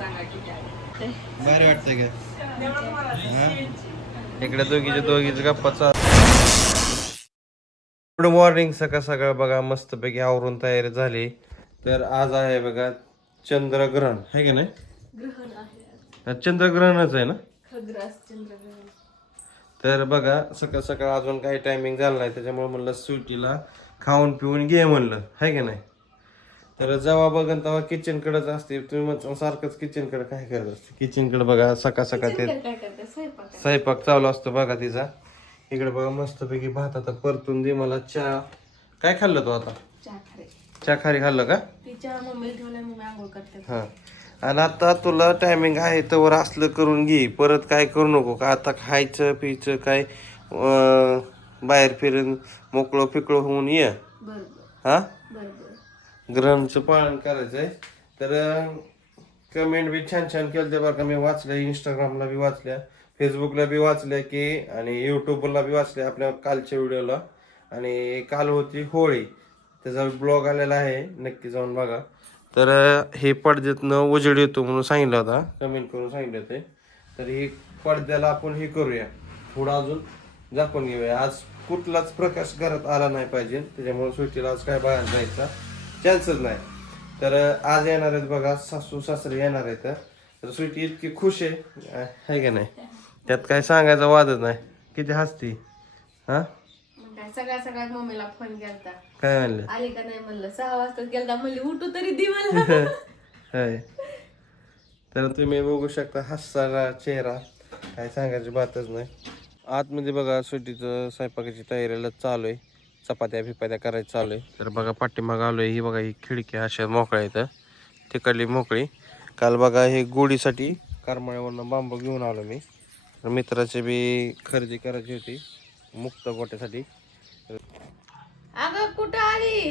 भारी वाटतंय का? हा इकडे दोघीचे गप्पा चालू. Good morning. सकाळ सकाळ बघा मस्तपैकी आवरून तयारी झाली. तर आज आहे बघा चंद्रग्रहण आहे की नाही? चंद्रग्रहणच आहे ना? तर बघा सकाळ सकाळ अजून काही टायमिंग झालं नाही त्याच्यामुळे म्हणलं स्वीटीला खाऊन पिऊन घे म्हणलं आहे की नाही. तर जेव्हा बघन तेव्हा किचन कडेच असते. तुम्ही मग सारखंच किचन कडे काय करत असते? किचन कडे बघा सकाळ सकाळ ते स्वयंपाक चालू असतो बघा तिचा. इकडे बघा मस्तपैकी भात आता परतून दे मला. चहा काय खाल्लं तू आता? चहा खारी खाल्लं का? हा. आणि आता तुला टायमिंग आहे तर असलं करून घे. परत काय करू नको का आता खायचं पियचं काय बाहेर फिरून मोकळं फिकळं होऊन ये. हा ग्रहणचं पालन करायचंय. तर कमेंट बी छान छान केलं ते बरं का. मी वाचल्या इंस्टाग्रामला बी वाचल्या, फेसबुकला बी वाचल्या की आणि यूट्यूबला बी वाचल्या आपल्या कालच्या व्हिडिओला. आणि काल होती होळी, त्याचा ब्लॉग आलेला आहे, नक्की जाऊन बघा. तर हे पडद्यातनं उजेड येतो म्हणून सांगितलं होता, कमेंट करून सांगितले होते. तर ही पडद्याला आपण हे करूया, थोडं अजून झाकून घेऊया. आज कुठलाच प्रकाश घरात आला नाही पाहिजे, त्याच्यामुळे सुट्टीला आज काय बाहेर जायचा चान्सच नाही. तर आज येणार आहेत बघा सासू सासरे येणार आहेत. तर सुट्टी इतकी खुश आहे का नाही, त्यात काय सांगायचा वादच नाही. किती हसती हा. सगळ्यात मम्मीला फोन केलता, काय म्हणलं? आली का नाही म्हणलं. 6 वाजता गेलता म्हणली उठू तरी दे मला. होय. तर तुम्ही बघू शकता हसणारा चेहरा, काय सांगायची बातच नाही. आतमध्ये बघा सुट्टीचं स्वयंपाकाची तयारीला चालू आहे. चपात्या बिपात्या करायचं चालू आहे. तर बघा पाठीमाग आलोय. ही बघा ही खिडकी अशा मोकळ्या आहेत, तिकडली मोकळी. काल बघा हे गोडीसाठी करमाळ्यावरनं बांबू घेऊन आलो मी. तर मित्राची बी खरेदी करायची होती मुक्त गोट्यासाठी. अगं कुठं आली?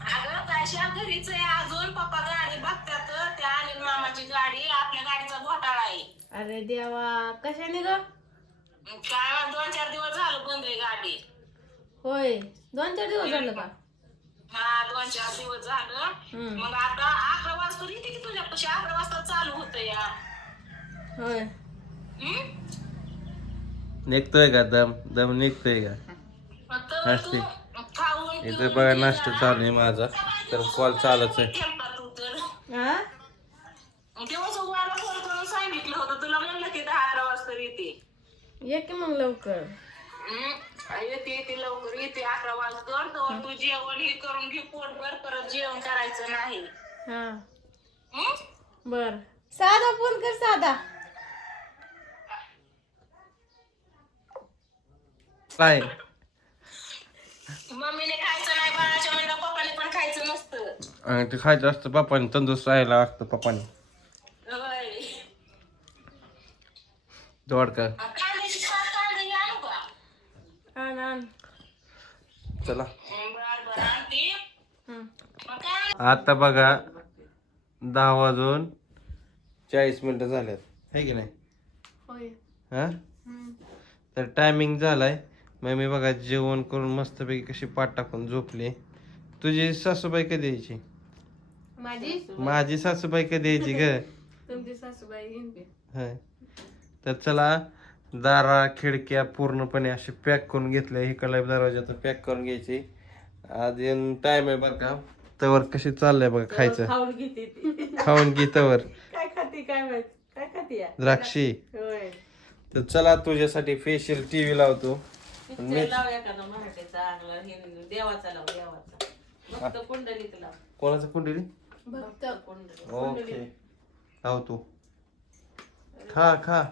अगं पैशा घरीच आहे अजून. पप्पा गाडी बघतात, त्या अनिल मामाची गाडी, आपल्या गाडीचा घोटाळा आहे. अरे देवा, कशाने ग? काय 2-4 दिवस झालं बंद आहे गाडी. होय, 2-4 दिवस झालं का? हा 2-4 दिवस झालं. मग आता 11 वाजता येते की तुझ्यापाशी. 11 वाजता चालू होतं या. होय. निघतोय का दम? दम निघतोय का? तर तू खाऊन इथं बघा नाश्ता चालू आहे माझा. तर कॉल चालूच आहे. तू तर हा दिवस उगवायला फोन करून सांगितलं होतं तुला, म्हणलं की 10-11 वाजता येते. ये की मग लवकर. येते लवकर येते. 11 वाजता तर तू जेवण हे करून घे पोटभर, परत जेवण करायचं नाही. हा बर. साधा फोन कर, साधा. काय मम्मीने खायचं नाही बाळाच्या म्हणलं, पप्पाने पण खायचं नसतं. ते खायचं असतं पप्पाने, तंदुरुस्त राहायला असतं पप्पाने. होय. दोडका कांद्याची सात कांदे आणू का? आण. चला. बरं आणते. मग काय आता बघा 10 वाजून 40 मिनिटं झाल्यात, है की नाही? होय. हा तर टायमिंग झालाय. मग मी बघा जेवण करून मस्तपैकी कशी पाठ टाकून झोपले. तुझी सासूबाई कधी यायची? माझी सासूबाई कधी यायची ग? तुमची सासूबाई येईन. होय. तर चला दारा खिडक्या पूर्णपणे असे पॅक करून घेतल्या. इकडला दरवाजा तर पॅक करून घ्यायची. आज टाइम आहे बरं का. तवर कशी चाललंय बघा खायचं. खाऊन घेते ती. खाऊन घे तवर. काय खाते काय माहित, काय खाते? द्राक्षी. होय. तर चला तुझ्यासाठी फेशियल टीव्ही लावतो. लाव एखादा मराठीचा, हिंदू देवाचा लाव, देवाचा. भक्त कुंडलीत लाव. कोणाचं कुंडली? भक्त कुंडली. ओके लावतो. खा खा.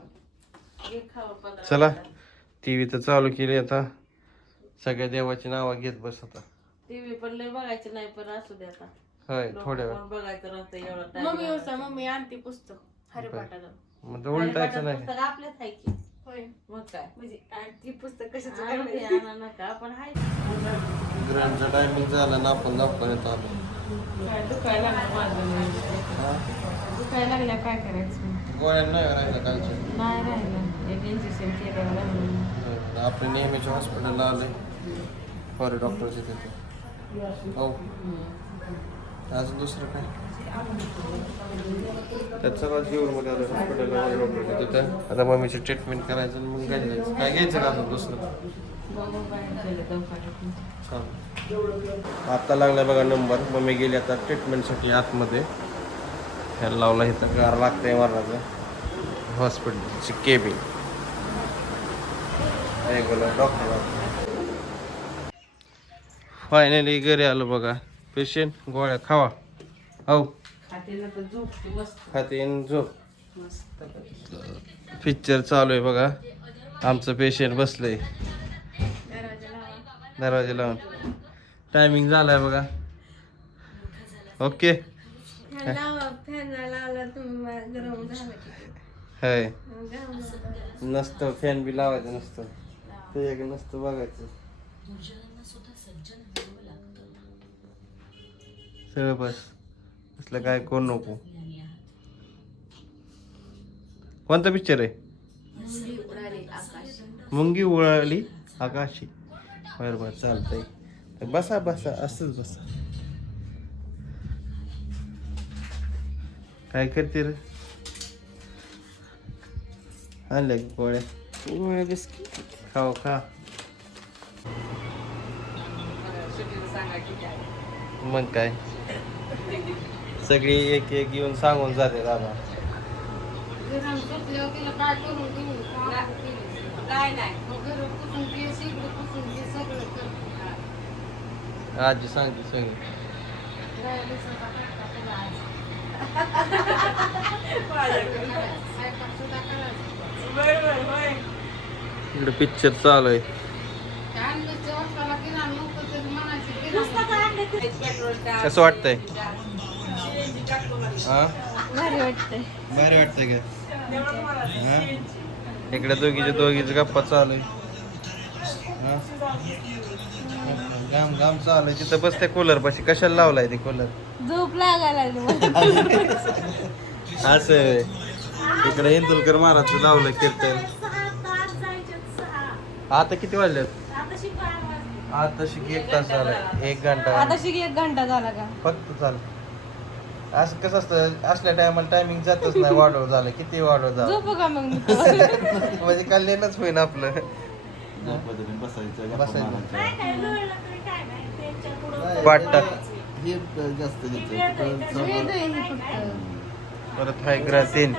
चला टीव्ही तर चालू केली आता. सगळ्या देवाची नावं घेत बस आता. टीव्ही पण लय बघायचं नाही, पण असू दे आता. होय थोड्या वेळ. बघायचं राहतं एवढं. मम्मी आणते पुस्तक हरिपाठाचं. मग तर उलटायचं नाही. पुस्तक आपल्याच आहे की. होय मग काय म्हणजे ती पुस्तक कशाचं काय नका पण आहे. ग्रँडचा टायमिंग झाला ना, आपण दाखवण्यात आलो. दुखायला लागल्या काय करायचं? गोळ्या नाही राहिला कालच्या. नाही राहिलं, एक इंजेक्शन केलं. आपल्या नेहमीच्या हॉस्पिटलला आले फॉर डॉक्टरचे तिथे. हो अजून दुसरं काय? त्यात सगळं जेवण मध्ये आलं हॉस्पिटलला तिथं आता मम्मीची ट्रीटमेंट करायचं आणि मग घरी जायचं. काय घ्यायचं का अजून दुसरं? छान. आता लागलाय बघा नंबर. मम्मी गेली आता ट्रीटमेंटसाठी आतमध्ये. ह्याला लावला इथं गार लागतंय मारण्याचं हॉस्पिटलची केबिन. डॉक्टर फायनली घरी आलो बघा. पेशंट गोळ्या खावा. हो खाते झोप. पिक्चर चालू आहे बघा. आमचं पेशंट बसलंय दरवाजा लावून. टायमिंग झालाय बघा. ओके हाय नसतं फॅन बी लावायचं नसतं. ते एक नसतं बघायचं. सगळं बस असलं काय कोण नको. कोणता पिक्चर आहे? मुंगी उडाली आकाशी. बरोबर चालतंय. बसा बसा असंच बसा. काय करते रे? आणल्या गोळ्या बिस्किट खाऊ खा. मग काय सगळी एक एक येऊन सांगून जाते दादा. आजी सांगते सगळी. इकडे पिक्चर चालू आहे. कसं वाटतंय? भारी वाटतंय. भारी वाटतंय का? इकडे दोघीचे गप्पा चालू आहे. घाम घाम चालू आहे. तिथं बसते कूलर पाशी. कशाला लावलाय ते कूलर? झोप लागायला असं इकडे इंदुलकर महाराजचं लावलं कीर्तन. आता किती वाजले? आता शिक 1 तास झालाय. 1 घंटा. आता शिकी 1 घंटा झाला का? फक्त चाल. असं कसं असतं असल्या टायमाला टायमिंग जातच नाही. वाढव झालं किती वाढव झालं झोपू का मग मी? म्हणजे कल्याणच होईन आपलं. पाठ टाक. परत हाय ग्रा 3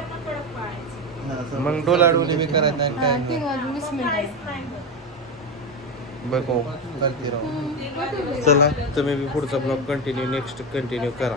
मग डोलाडून बी करायचं नाही काय 3 वाजून 20 मिनिट. बघू चालते राहू. चला तुम्ही बी पुढचा ब्लॉग कंटिन्यू करा.